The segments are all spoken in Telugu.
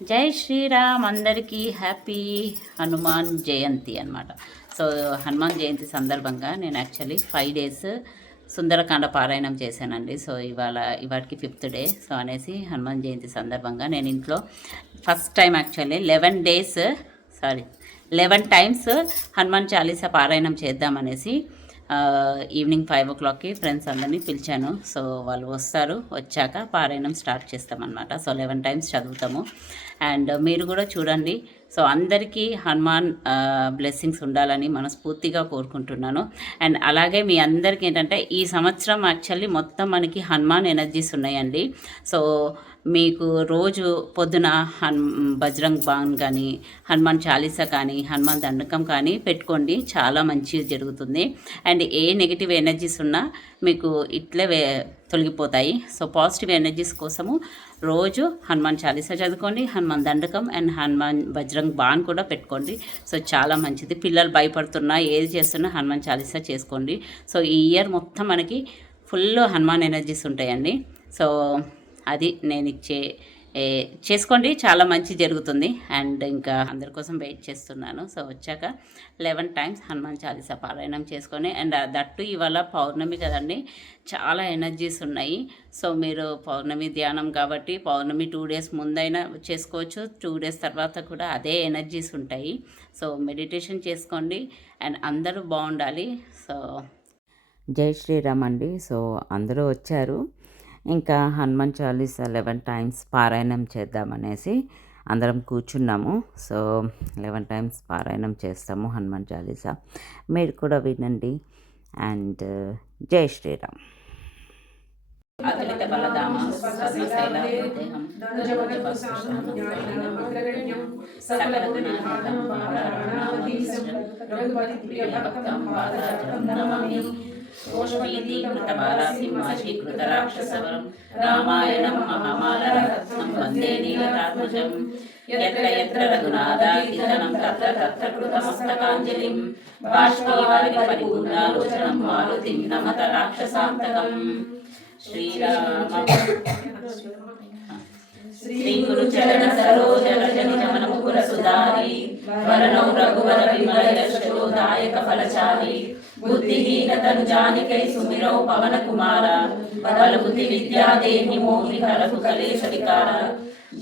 జై శ్రీరామ్ అందరికీ హ్యాపీ హనుమాన్ జయంతి అనమాట. సో హనుమాన్ జయంతి సందర్భంగా నేను యాక్చువల్లీ 5 డేస్ సుందరకాండ పారాయణం చేశానండి. So ఇవాటికి 5th day. సో అనేసి హనుమాన్ జయంతి సందర్భంగా నేను ఇంట్లో first time actually 11 times Hanuman Chalisa పారాయణం చేద్దామనేసి ఈవినింగ్ 5 o'clockకి ఫ్రెండ్స్ అందరినీ పిలిచాను. సో వాళ్ళు వస్తారు, వచ్చాక పారాయణం స్టార్ట్ చేస్తామన్నమాట. సో 11 టైమ్స్ చదువుతాము. అండ్ మీరు కూడా చూడండి. సో అందరికీ హనుమాన్ బ్లెస్సింగ్స్ ఉండాలని మనస్ఫూర్తిగా కోరుకుంటున్నాను. అండ్ అలాగే మీ అందరికీ ఏంటంటే ఈ సంవత్సరం యాక్చువల్లీ మొత్తం మనకి హనుమాన్ ఎనర్జీస్ ఉన్నాయండి. సో మీకు రోజు పొద్దున బజరంగ్ బాన్ కానీ, హనుమాన్ చాలీసా కానీ, హనుమాన్ దండకం కానీ పెట్టుకోండి, చాలా మంచిగా జరుగుతుంది. అండ్ ఏ నెగిటివ్ ఎనర్జీస్ ఉన్నా మీకు ఇట్లే తొలగిపోతాయి. సో పాజిటివ్ ఎనర్జీస్ కోసము రోజు హనుమాన్ చాలీసా చదువుకోండి, హనుమాన్ దండకం అండ్ హనుమాన్ బజరంగ్ బాన్ కూడా పెట్టుకోండి. సో చాలా మంచిది. పిల్లలు భయపడుతున్నా ఏది చేస్తున్నా హనుమాన్ చాలీసా చేసుకోండి. సో ఈ ఇయర్ మొత్తం మనకి ఫుల్ హనుమాన్ ఎనర్జీస్ ఉంటాయండి. సో అది నేను చేసుకోండి, చాలా మంచి జరుగుతుంది. అండ్ ఇంకా అందరి కోసం వెయిట్ చేస్తున్నాను. సో వచ్చాక 11 టైమ్స్ హనుమాన్ చాలీసా పారాయణం చేసుకొని, అండ్ దట్టు ఇవాళ పౌర్ణమి కదండి, చాలా ఎనర్జీస్ ఉన్నాయి. సో మీరు పౌర్ణమి ధ్యానం కాబట్టి పౌర్ణమి 2 days ముందైనా చేసుకోవచ్చు, 2 days తర్వాత కూడా అదే ఎనర్జీస్ ఉంటాయి. సో మెడిటేషన్ చేసుకోండి అండ్ అందరూ బాగుండాలి. సో జై శ్రీరామ్ అండి. సో అందరూ వచ్చారు, ఇంకా హనుమాన్ చాలీసా 11 టైమ్స్ పారాయణం చేద్దామనేసి అందరం కూర్చున్నాము. సో 11 టైమ్స్ పారాయణం చేస్తాము హనుమాన్ చాలీసా. మీరు కూడా వినండి. అండ్ జై శ్రీరామ్. ఓష్మీకృతబాలాసింహాశీకృతరాక్షసవరం రామాయణం మహామాలరత్నం వందే నీలతాత్మజం యత్ర యత్ర రఘునాథాకీర్తనం తత్ర తత్ర కృతమస్తకాంజలిం బాష్పీవారి పరిపూర్ణాలోచనం మారుతిం నమత రాక్షసాంతకం. శ్రీరామ శ్రీ గురు చరణ సరోజ రజని జమన ముకుర సుధారి వరణౌ రఘువర విమల యశోదాయక ఫలచారి బుద్ధిహీన తను జానికై సుమిరౌ పవన కుమార బల బుద్ధి విద్యా దేహి మోహి హరపు కలేశ వికార.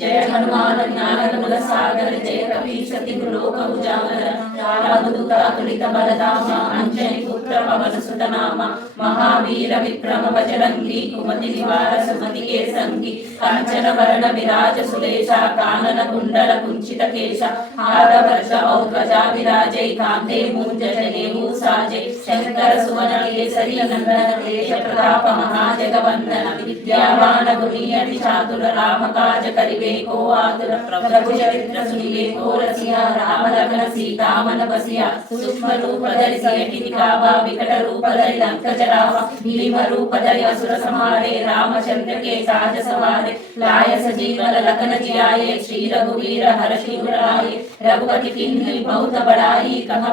జయ హనుమాన జ్ఞానముల సాగర జయ కపీశతి లోక ఉజాగర రామదూతాతులిత బలధామ అంజని పుత్ర పవన సుతనామ మహావీర విక్రమ బజరంగి కుమతి నివార సుమతి కేసంగి కాంచన వర్ణ విరాజ సులేశ కానన కుండల కుంచిత కేశ హారవర్ష ఔధ్వజా విరాజై కాంతే మూంజ జనేమూ సాజై శంకర సువన కేసరి నందన దేశ ప్రతాప మహాజగవందన విద్యావాన గుణి అతి చాతుర రామకాజ కరివేకో ఆతుర ప్రభు చరిత్ర సునివేకో రసియా రామ లగ్న సీతామన బసియా సూక్ష్మ రూప ధరి కావా వికట రూప ధరి లంక జరావ భీమ రూప ధరి అసుర సమారే రామచంద్ర के साज सवारे लाय सजीवन लखन जियाए श्री रघुवीर हर शिवराय रघुपति किन्ही बहुत बड़ाई कहा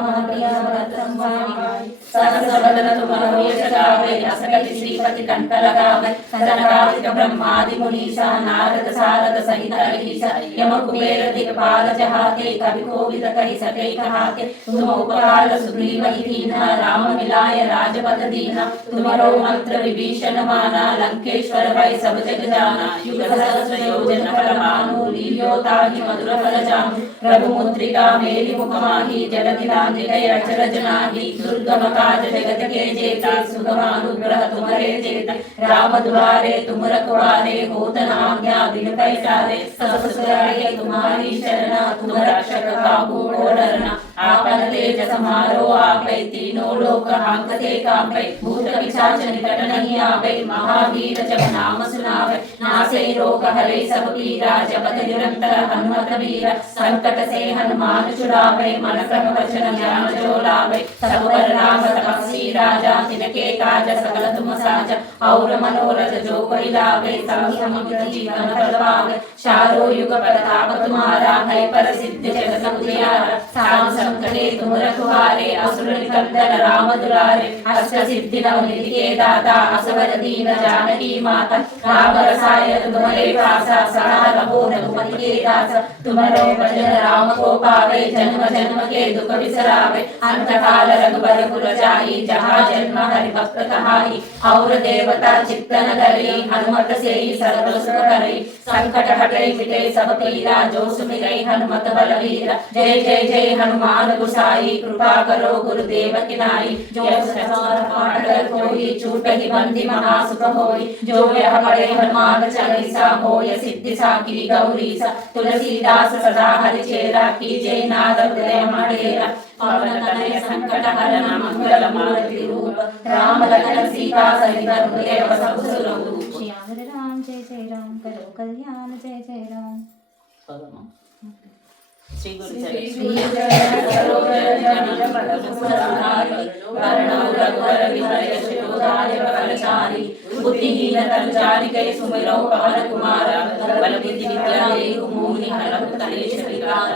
सहस बदन तुम यश गावे अस कहि श्रीपति कंठ लगावे सनकादिक ब्रह्मादि मुनीषा नारद सारद सहित अहिषा यम कुबेर दिक्पाल जहाते कवि कोविद कहि सके कहाते तुम उपकार सुग्रीव कीन्हा राम मिलाय राजपद दीना तुमरो मंत्र विभीषण माना लंकेश्वर भय सब जग जाना युग सहस्र योजन फल भानु लील्यो ताहि मधुर फल जानु प्रभु मुद्रिका मेलि मुख माहि जगति लांघिगय अचरज नाही दुर्गम काज जगत के जेता सुगम अनुग्रह तुम्हारे जेता राम दुआरे तुम रखवारे होत न आज्ञा बिन पैसारे सब सुराये तुम्हारी शरण तुम रक्षक काहू को डरना आपन तेज समारो आपै तीनों लोक हांकते कांपै भूत पिशाच निकट नहीं आवे महावीर जब नाम सुनावे नासे रोग हरे सब पीरा जपत निरंतर हनुमत वीर संकट से हनुमान छुड़ावे मन क्रम वचन ज्ञान जो लावे सब पर राम तपस्वी राजा तिनके काज सकल तुम साजा और मनोरथ जो कोई लावे सब समित जीवन फल पावे चारों युग प्रताप तुम्हारा है प्रसिद्ध जगत उजियारा संकटे तुम रखवारे असुर निकंदन राम दुलारे अष्ट सिद्धि नव निधि के दाता असवर दीन जानकी माता राम रसायन तुम्हारे पासा सदा रहो रघुपति के दास तुम्हारो भजन राम को पावे जन्म जन्म के दुख बिसरावे अंत काल रघुबर पुर जाई जहाँ जन्म हरि भक्त कहाई और देवता चित्तन धरे हनुमत से सर्व सुख करे संकट हटे मिटे सब पीरा जो सुमिरै हनुमत बलवीर जय जय जय हनुमान गुसाई कृपा करो गुरुदेव की नाई जो पाठ कर कोई छूटहि बंदी महासुख होई जो यह पढ़े हनुमान चालीसा होय सिद्धि साकी गौरीसा तुलसीदास सदा हरिचेरा कीजय नाद हृदय मणेरा पवन तनय संकट हरण मंगल मूर्ति रूप राम लखन सीता सहित हृदय बसहु सुरभूप श्याम राम जय जय राम करो कल्याण जय जय राम श्री गुरु बुद्धिहीन तनु जानिके सुमिरौ पवन कुमार बल बुद्धि विद्या देहु मोहि हरहु कलेश विकार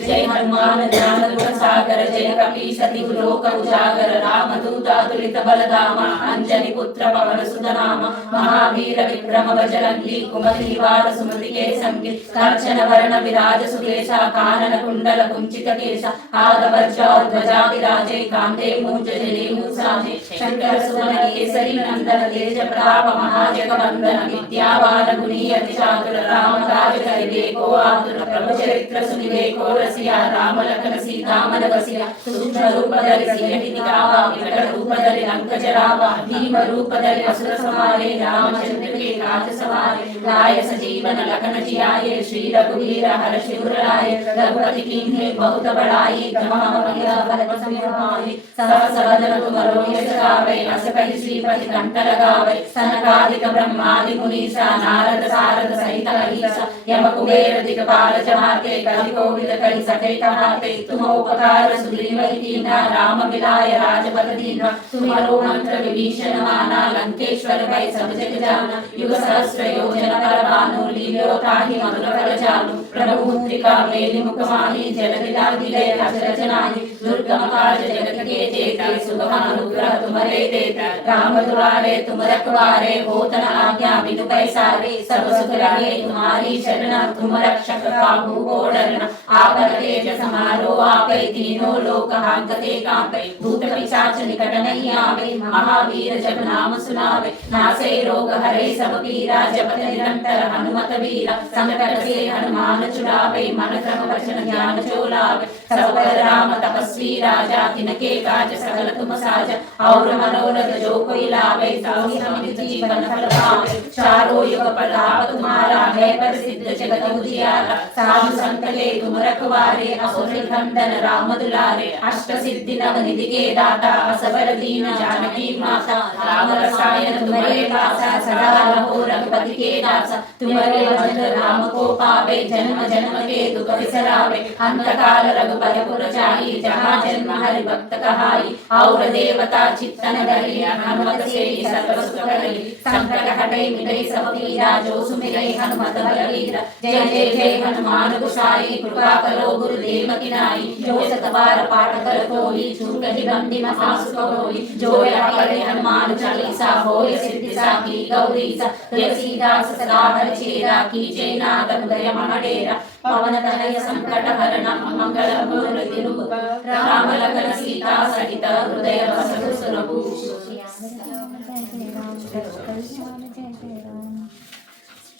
जय हनुमान ज्ञान गुण सागर जय कपीश तिहु लोक उजागर राम दूत अतुलित बलधामा अंजनी पुत्र पवन सुत नाम महावीर विक्रम बजरंगी कुमति निवार सुमति के संगी कांचन वर्ण विराज सुकेशा कानन कुंडल कुंचित केश आदवर्ज ध्वजा विराजे कांधे मूंज जनेऊ साजे शंकर सुवन केसरी नंदन तेज प्रताप महाजग वंदन विद्यावान गुणी अति चातुर राम काज करिबे को आतुर प्रभु चरित्र सुनिबे को रसिया राम लखन सीता मन बसिया सूक्ष्म रूप धरि सियहि दिखावा विकट रूप धरि लंक जरावा भीम रूप धरि असुर संहारे रामचंद्र के काज सवारे लाय सजीवन लखन जियाए श्री रघुवीर हर्षि उर लाए रघुपति कीन्हे बहुत बड़ाई ब्रह्मा वैया भरत समाई सहस वदन तुमरो यश गावे अस कहि श्रीपति कंठ लगावे सनकादिक ब्रह्मादि मुनीसा नारद सारद सहित अहीसा यम कुबेर दिगपाल जहाते कलि कोविद कहि सके कहाते तुम उपकार सुग्रीव कीन्हा राम मिलाय राजपद दीन्हा तुम्हारो मंत्र विभीषण माना लंकेश्वर भय सब जग जाना युग सहस्र योजन पर भानु लील्यो ताहि मधुर फल जानु प्रभु मुद्रिका मेलि मुख माहि जल दिला दिले अचरज नाहि दुर्गम काज जगत के जेते सुगम अनुग्रह तुम्हारे देता राम दुलारे तुम रखवारे होत न आज्ञा बिनु पैसारे सब सुख रहे तुम्हारी शरण तुम रक्षक काहू को डरना आपन तेज समारो आपै तीनों लोक हांकते कांपै भूत पिशाच निकट नहीं आवे महावीर जब नाम सुनावे नासे रोग हरे सब पीरा जपत निरंतर हनुमत वीरा संकट से हनुमान छुड़ावे मन क्रम वचन ध्यान जो लावे सब पर राम तपस्वी राजा तिनके काज सकल तुम साजा और मनोरथ जो कोई लावे ताहि अमित जीवन फल पावे चारों युग प्रताप तुम्हारा है प्रसिद्ध जगत उजियारा साधु संत के तुम रखवारे असुर निकंदन राम दुलारे अष्ट सिद्धि नव निधि के दाता असबर दीन जानकी माता राम रसायन तुम्हारे पासा सदा रहो रघुपति के दास तुम्हारे भजन राम को पावे जन्म जन्म के दुख बिसरावे अंत काल रघुबर पुर जाई जहाँ जन्म हरि भक्त कहाई और देवता चित्तन धरि हनुमत से सर्व सुख करे संकट हटे मिटे सब पीरा जो सुमिरै हनुमत बलवीर जय जय जय हनुमान गुसाई कृपा करो गुरुदेव की नाई जो सत बार पाठ कर कोई छूटहि बंदी महासुख होई जो यह पढ़े हनुमान चालीसा होय सिद्धि साकी गौरीसा तुलसीदास सदा हरिचेरा कीजय नाद हृदय मणेरा पवन तनय संकट हरण मंगल मूर्ति रूप राम लखन सीता सहित हृदय बसहु सुरभूप श्याम राम जय जय राम करो कल्याण जय जय राम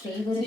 श्री गुरु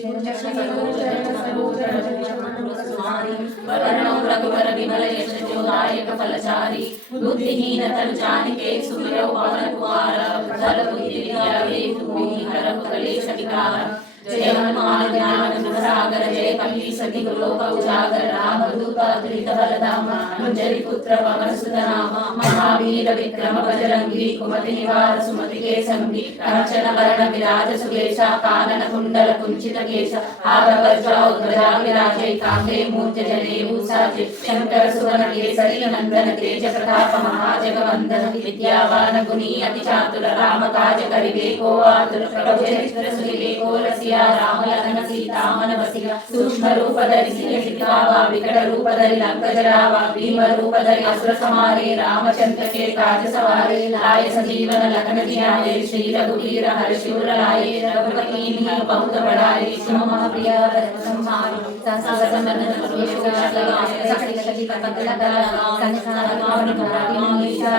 वरणो रघुवर विमल यश जोदायक फलचारी बुद्धिहीन तनु जानिके सुमिरौ पवन कुमार बल बुद्धि विद्या देहु मोहि हरहु कलेश विकार जय हनुमान ज्ञान गुण सागर जय कपीश तिहु लोक उजागर राम दूत अतुलित बलधामा अंजनी पुत्र पवन सुत नाम महावीर विक्रम बजरंगी कुमति निवार सुमति के संगी कांचन वर्ण विराज सुकेशा कानन कुंडल कुंचित केश आगवर्ज ध्वजा विराजे कांधे मूर्त जनेऊ साजे शंकर सुवन केसरी नंदन तेज प्रताप महाजग वंदन विद्यावान गुणी अति चातुर राम काज करिबे को आतुर प्रभु चरित्र सुनिबे को रसिया సియా రామలఖన సీతామన వసిగా సూక్ష్మ రూపధరి సియా వికట రూపధరి లంకజరావా భీమ రూపధరి అసుర సమారే रामचंद्र के काज सवारे लाए संजीवन लखन जियाए श्री रघुवीर हर्षूर लाए रघुपति बहुत बड़ाए सुन मम प्रिय संहार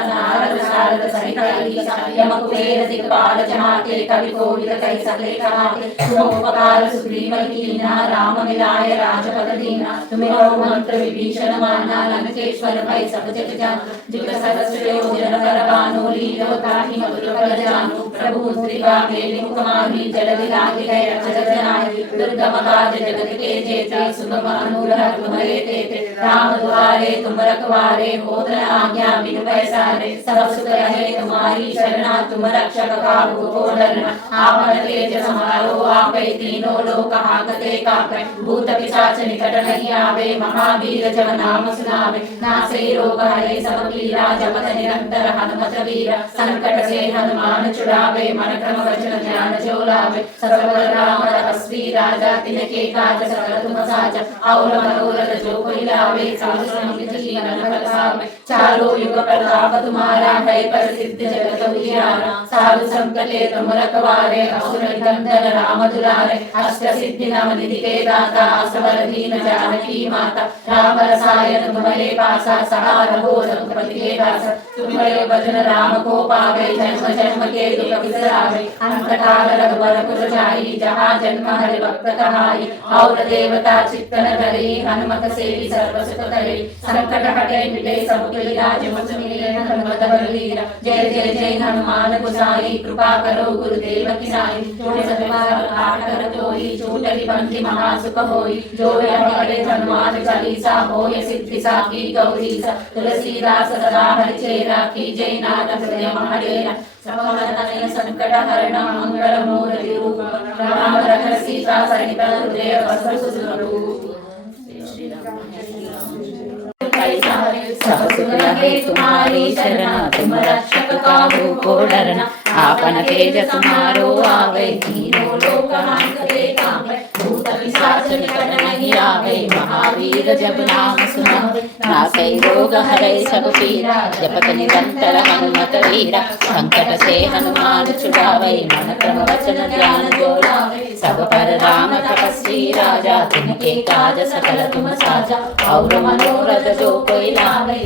नारद सारद सहित यम कुबेर दिक्पाल जमाते कवि कोविद कहि सकले कहाते तुमोपकार सुग्रीव कीना राम मिलाय राजपद दीना तुम्हें मंत्र विभीषण माना लंकेश्वर भय सब जग जान जुग सहस्र योजन कर बानो लीलो ताहि मधुर फल जानो प्रभु मुद्रिका मेलि मुखमाहि जलधि लागे गए अजर जनाहि दुर्गम काज जगत के जेते सुगम अनुग्रह तुम्हारे तेते राम द्वारे तुम रखवारे होत न आज्ञा बिनु पैसारे सब सुख रहे तुम्हारी शरणा तुम रक्षक काहू को डरना आपन तेज समारो आपै तीनों लोक हाकते कापै भूत पिशाच निकट नहीं आवे महावीर जब नाम सुनावे नासे रोग हरे सब पीरा जपत निरंतर हनुमत वीरा संकट से हनुमान छुड़ावे मन क्रम वचन ध्यान जो लावे सकल राम तपस्वी राजा तिनके काज सकल तुम साजा और मनोरथ जो कोई लावे साधु संग जीवन फल पावे चारों युग प्रताप तुम्हारा है प्रसिद्ध जगत उजियारा साधु संग के तुम रखवारे असुर निकंदन राम दुलारे अष्ट सिद्धि नव निधि के दाता असवर दीन जानकी माता राम रसायन तुम्हारे पासा सदा रहो रघुपति के दास तुम्हारे भजन राम को पावे जन्म जन्म के दुख बिसरावे अंत काल रघुवर पुर जाई जहाँ जन्म हरि भक्त कहाई और देवता चित्तन धरे हनुमत सेवी सर्व सुख करे संकट हटे मिटे सब पीरा जमत मिले हनुमत बलवीर जय जय जय हनुमान गोसाई कृपा करो गुरुदेव की नाई जो सतबार आठ कर जोई छूटहि बंधि महासुख होई जो यह पढ़े हनुमान चालीसा होय सिद्धि साखी गौरीसा तुलसीदास सदा हरिचेरा की जय नाथ हृदय महाडेरा सकल संकट हरण मंगल मूर्ति रूप राम लखन सीता सहित हृदय वसु सुरूप सब सुख लगे तुम्हारी शरण तुम रक्षक काहू को डरना आपन तेज तुम्हारो आवे तीनों लोक हांकते कांपे भूत पिशाच निकट नहीं आवे महावीर जब नाम सुनावे नासै रोग हरै सब पीरा जपत निरंतर हनुमत वीरा संकट से हनुमान छुड़ावे मन क्रम वचन ध्यान जो लावे सब पर राम तपस्वी राजा तिनके काज सकल तुम साजा और मनोरथ जो कोई लावे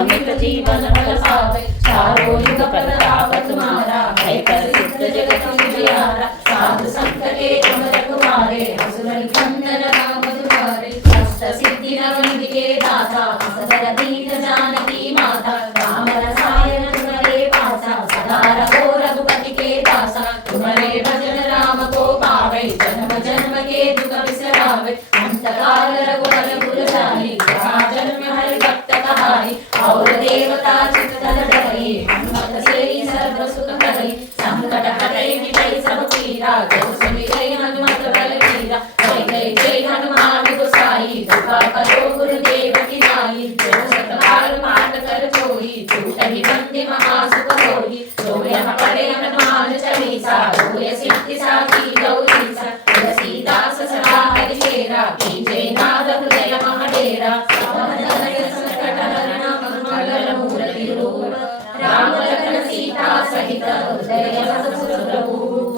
अमित जीवन फल पावे चारों युग प्रताप तुम्हारा है प्रसिद्ध जगत उजियारा साधु संत के तुम रखवारे असुर निकंदन राम दुलारे अष्ट सिद्धि नव निधि के दाता असवर दीन जानकी माता राम रसायन तुम्हारे पासा सदा रहो रघुपति के दासा तुम्हारे भजन राम को पावे जन्म जन्म के दुख बिसरावे अंत काल रघुवर पुर जाई जहाँ जन्म हरि भक्त कहाई और देवता चित्तन धरे हनुमत से सर्व सुख करे संकट हटे मिटे सब पीरा जब सुमिरै हनुमत बलवीरा जय जय जय हनुमान गोसाई कृपा करो गुरुदेव की नाई जो सतबार पाठ कर जोई छूटहि बंधि महासुख होई जो यह पढ़े हनुमान चालीसा होय सिद्धि साखी गौरीसा तुलसीदास सदा हरिचेरा की जय नाथ हृदय महाडेरा संकट हरण मंगल मूर्ति रूप राम लखन सीता सहित हृदय वसु सुरभूप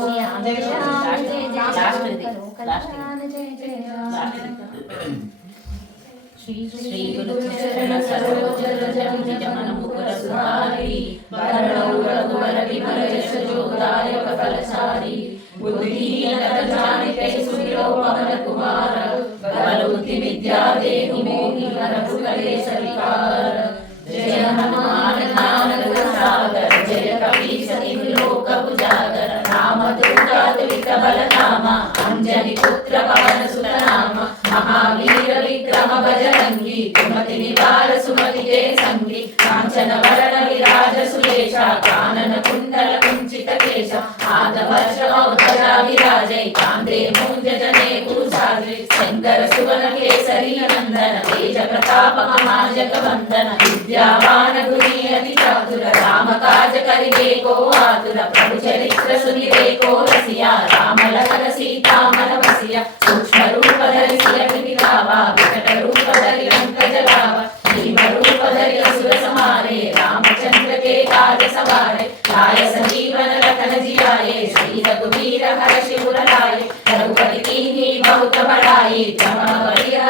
श्री गुरु चरण सरोज रज निज मन मुकुर सुधारी वरणौ रघुवर विमल यश जोदायक फलचारी बुद्धिहीन जानिते सुमिरो पवन कुमार बल बुद्धि विद्या देहि मोहि हरहु कलेश विकार जय हनुमान ज्ञान गुण सागर जय कपीस तिहु लोक उजागर राम दूत बल नामा अंजनी पुत्र पवन सुत नामा महावीर विक्रम बजरंगी कुमति निवार सुमति के संगी कांचन वरण विराज सुरेशा कानन कुंडल कुंचित केश आदवर्ष औध्वजा विराजै कांधे मूंज जने कुरुसाजे शंकर सुवन केसरी नंदन तेज प्रताप महाजगवंदन विद्यावान गुणी अति चातुर राम काज करिबे को आतुर प्रभु चरित्र सुनि సుమిరే కోరసియా రామ లఖన సీతామన వసియా సూక్ష్మ రూపధరి సియటి రావా వికట రూపధరి లంక జలావా భీమ రూపధరి असुर समारे रामचंद्र के काज सवारे लाय संजीवन लखन जियाए श्री रघुवीर हर शिवर लाए रघुपति कीन्ही बहुत बड़ाई जहाँ बलिया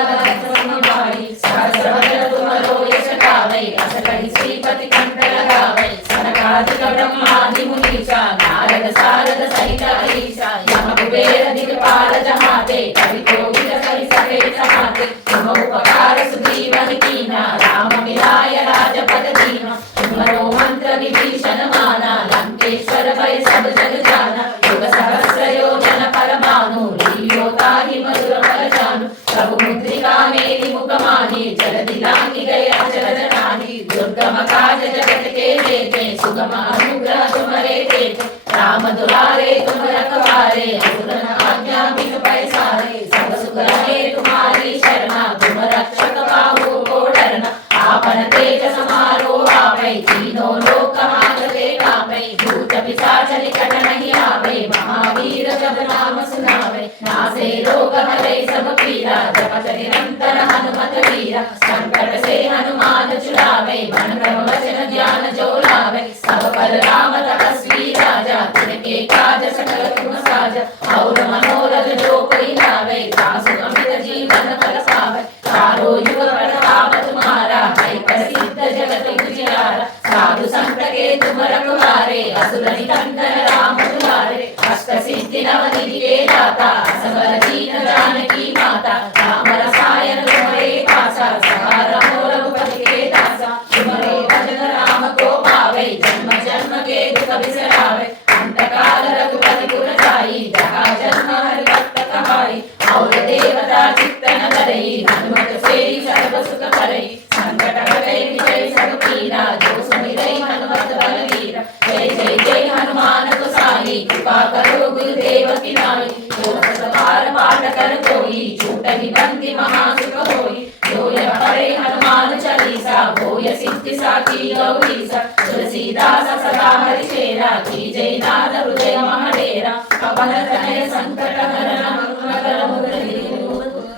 समाई सहस्र बदन तुमरो यश गावै अस कहि श्रीपति कंठ लगावै सनकादिक ब्रह्मादि मुनीसा नारद सारद सहित ईशा यम कुबेर दिक्पाल जहाते कवि कोकिल कहि सके सहाते तुम उपकार सुजीवन कीना राम मिलाय राजपद दीना तुमरो मंत्र विभीषण माना लंकेश्वर भय सब जग जाना युग सहस्र योजन परमानु लील्यो ताहि मधुर फल जानु प्रभु मुद्रिका मेरी मुख माही जलधि लांघि गए अचरज नाहि दुर्गम काज जगत के जेते सुगम अनुग्रह तुम्हारे तेते राम दुलारे तुम रखवारे असुर आज्ञा बिन पैसारे सब सुख रहे तुम्हारी शरणा तुम रक्षक बाहु को डरना आपन तेज समारो आपै तीनों लोक हाथते कापै भूत पिशाच निकट नहीं आवे महावीर जब नाम सुनावे नासे रोग हरे सब पीरा जपत निरंतर हनुमत वीरा संकट से हनुमान छुड़ावे मन क्रम वचन ध्यान जो लावे सब पर राम तपस्वी राजा तिनके काज सकल तुम साजा और मनोरथ जो कोई लावे सासु अमित जीवन फल पावे चारों युग प्रताप तुम्हारा है प्रसिद्ध जगत उजियारा साधु संत के तुम रखवारे असुर निकंदन राम दुलारे अष्ट सिद्धि नव निधि के दाता असबर दीन जानकी माता राम रसायन तुम्हारे पासा सहार हो रघुपति के दासा तुम्हारे भजन राम को पावे जन्म जन्म के दुख बिसरावे अंत काल रघुपति पुर जाई जहाँ जन्म हरि भक्त कहाई और देवता चित्तन धरई हनुमत सेई सर्व सुख करई संकट हटै विजय सब पीरा जो सुमिरै हनुमत बलवीरा जय जय जय हनुमान गोसाई कृपा करो गुरुदेव की नाई जो सत बार पाठ कर कोई छूटहि बंदी महासुख होई जो यह पढ़े हनुमान चालीसा होय सिद्धि साखी गौरीसा तुलसीदास सदा हरिचेरा की जय नाथ हृदय महडेरा पवन तनय संकट हरण मंगल मुरली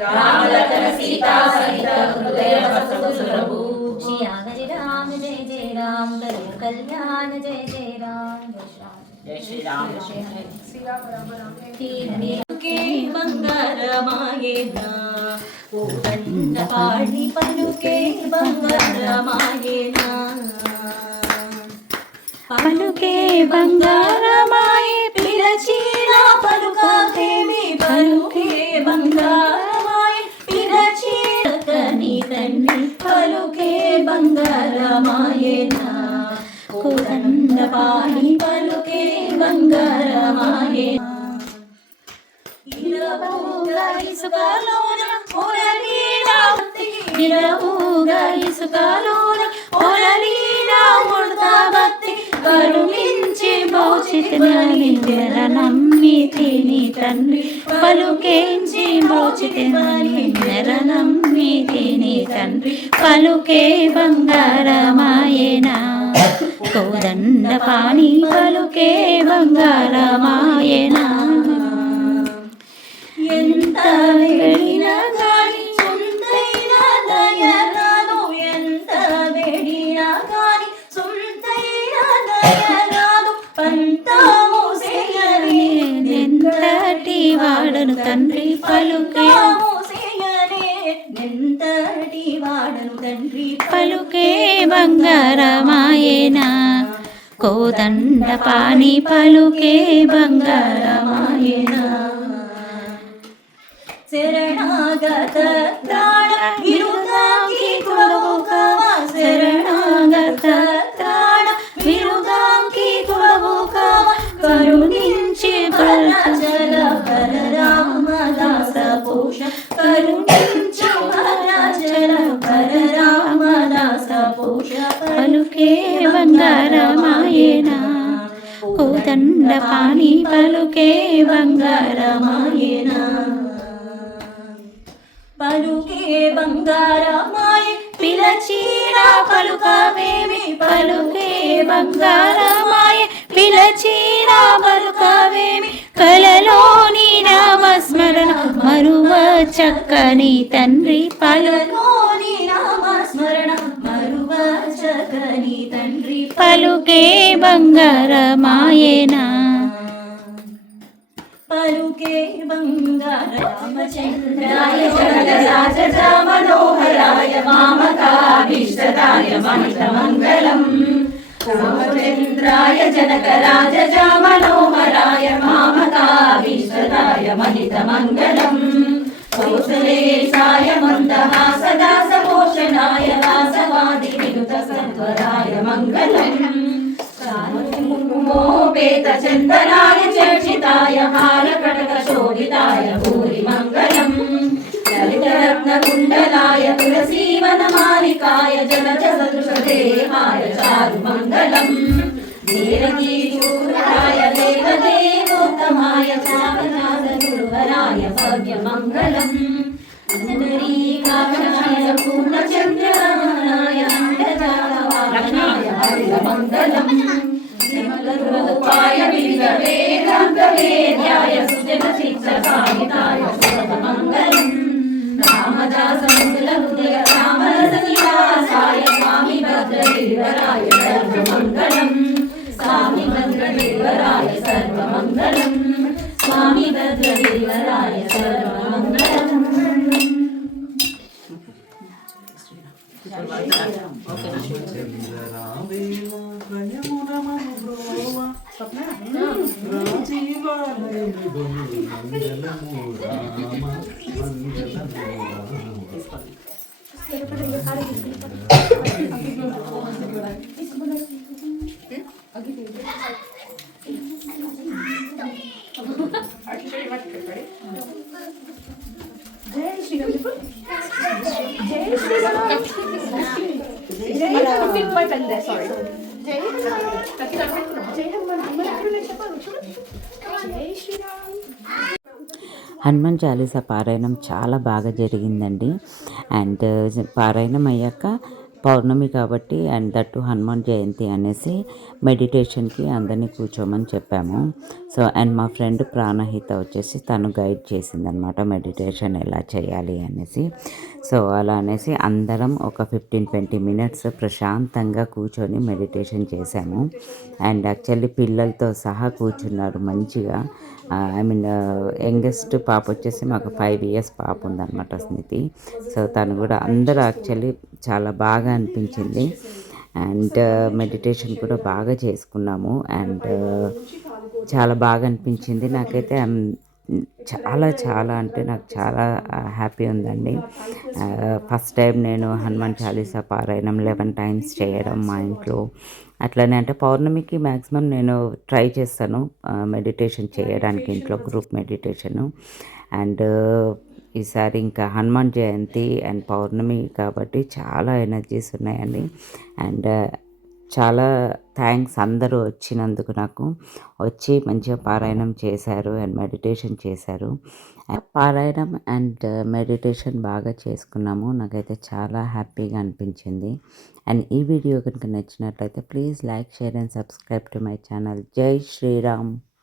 राम लखन सीता सहित हृदय बसु सुरभु श्री हरि राम जय जय राम करो कल्याण जय जय राम जय श्री राम के బంగారమాయేనా కోదండ పాడి పలుకే బంగారమాయేనా పలుకే బంగారమాయే పిలచిన పలుకేమి పలుకే బంగారమాయే పిలచిన కని తండ్రి పలుకే బంగారమాయేనా కోదండ పాడి పలుకే బంగారమాయేనా ఇరవుగా ఇసుకలోన ఉడతా భక్తి కరుణించి మోచితిని నెర నమ్మితిని తండ్రి పలుకేంచి మోచితిని నెర నమ్మితిని తండ్రి పలుకే బంగారమాయేనా కోదండ పాణి పలుకే బంగారమాయేనా ఎంత వేడినా గాని సొంతైన దయరాదు ఎంత వేడినా గాని సొంతైన దయరాదు పంతము సేయనే ఎంతటి వాడను తండ్రి పలుకే ఎంతటి వాడను తండ్రి పలుకే బంగారమాయేనా కోదండ పాణి పలుకే బంగారమాయేనా శరణాగత త్రాణ విరుదాంగి తుడవుకవ శరణాగత త్రాణ విరుదాంగి తుడవుకవ కరుణించి భరచల హర రామదాస పోష కరుణించి భరచల హర రామదాస పోష పలుకే బంగారమాయేనా కోదండ పాణి పలుకే బంగారమాయేనా పలుకే బంగారమాయే పిలచిన పలుకవేమి పలుకే బంగారమాయే పిలచిన పలుక కలలోని నామస్మరణ మరువ చక్కని తండ్రి పలుకోని నామస్మరణ మరువ చక్కని తండ్రి పలుకే బంగారమాయేనా పలుకే బంగార రామచంద్రాయ జగరాజ మనోహరాయ మామకాభీష్టదాయ మంగళం రామచంద్రాయ జనకరాజ మనోహరాయ మామకాభీష్టదాయ మంగళం కౌసలేశాయ మందహాసదాసభూషణాయ వాసవాది వినుత సత్వరాయ మంగళం మోపేత చందనాయ చర్చితాయ హారకటక శోభితాయ భూరి మంగళం లలితరత్న కుండలాయ తులసీవనమాలికాయ జలజ సదృశదేహాయ చారు మంగళం దేవకీచూరాయ దేవదేవోత్తమాయ చావనాథ గురువరాయ భవ్య మంగళం అండరీకాక్షాయ పూర్ణచంద్రనాయ అండజాలవాహనాయ హరిత మంగళం రూపాయ వివిధ వేదాంత వేద్యాయ సుజన శిక్షామితాయ మంగళం రామదాసముల హృదయ రామరస నివాసాయ స్వామి భద్రగిరివరాయ సర్వమంగళం స్వామి భద్రగిరివరాయ సర్వమంగళం స్వామి భద్రగిరివరాయ సర్వమంగళం. హనుమాన్ చాలీసా పారాయణం చాలా బాగా జరిగిందండి. అండ్ పారాయణం అయ్యాక పౌర్ణమి కాబట్టి అండ్ దట్టు హనుమాన్ జయంతి అనేసి మెడిటేషన్కి అందరినీ కూర్చోమని చెప్పాము. సో అండ్ మా ఫ్రెండ్ ప్రాణహిత వచ్చేసి తను గైడ్ చేసిందనమాట మెడిటేషన్ ఎలా చేయాలి అనేసి. సో అలా అనేసి అందరం ఒక 15-20 మినిట్స్ ప్రశాంతంగా కూర్చొని మెడిటేషన్ చేశాము. అండ్ యాక్చువల్లీ పిల్లలతో సహా కూర్చున్నారు మంచిగా. ఐ మీన్ యంగెస్ట్ పాప వచ్చేసి మాకు 5 ఇయర్స్ పాప ఉందన్నమాట, స్మితి. సో తను కూడా అందరూ యాక్చువల్లీ చాలా బాగా అనిపించింది. అండ్ మెడిటేషన్ కూడా బాగా చేసుకున్నాము. అండ్ చాలా బాగా అనిపించింది నాకైతే. చాలా చాలా అంటే నాకు చాలా హ్యాపీ ఉందండి. ఫస్ట్ టైం నేను హనుమాన్ చాలీసా పారాయణం 11 టైమ్స్ చేయడం మా ఇంట్లో. అట్లనే అంటే పౌర్ణమికి మ్యాక్సిమం నేను ట్రై చేస్తాను మెడిటేషన్ చేయడానికి ఇంట్లో, గ్రూప్ మెడిటేషను. అండ్ ఈసారి ఇంకా హనుమాన్ జయంతి అండ్ పౌర్ణమి కాబట్టి చాలా ఎనర్జీస్ ఉన్నాయండి. అండ్ చాలా థ్యాంక్స్ అందరూ వచ్చినందుకు, నాకు వచ్చి మంచిగా పారాయణం చేశారు అండ్ మెడిటేషన్ చేశారు. పారాయణం అండ్ మెడిటేషన్ బాగా చేసుకున్నాము. నాకైతే చాలా హ్యాపీగా అనిపించింది. అండ్ ఈ వీడియో కనుక నచ్చినట్లయితే please like, share and subscribe to my channel. జై శ్రీరామ్.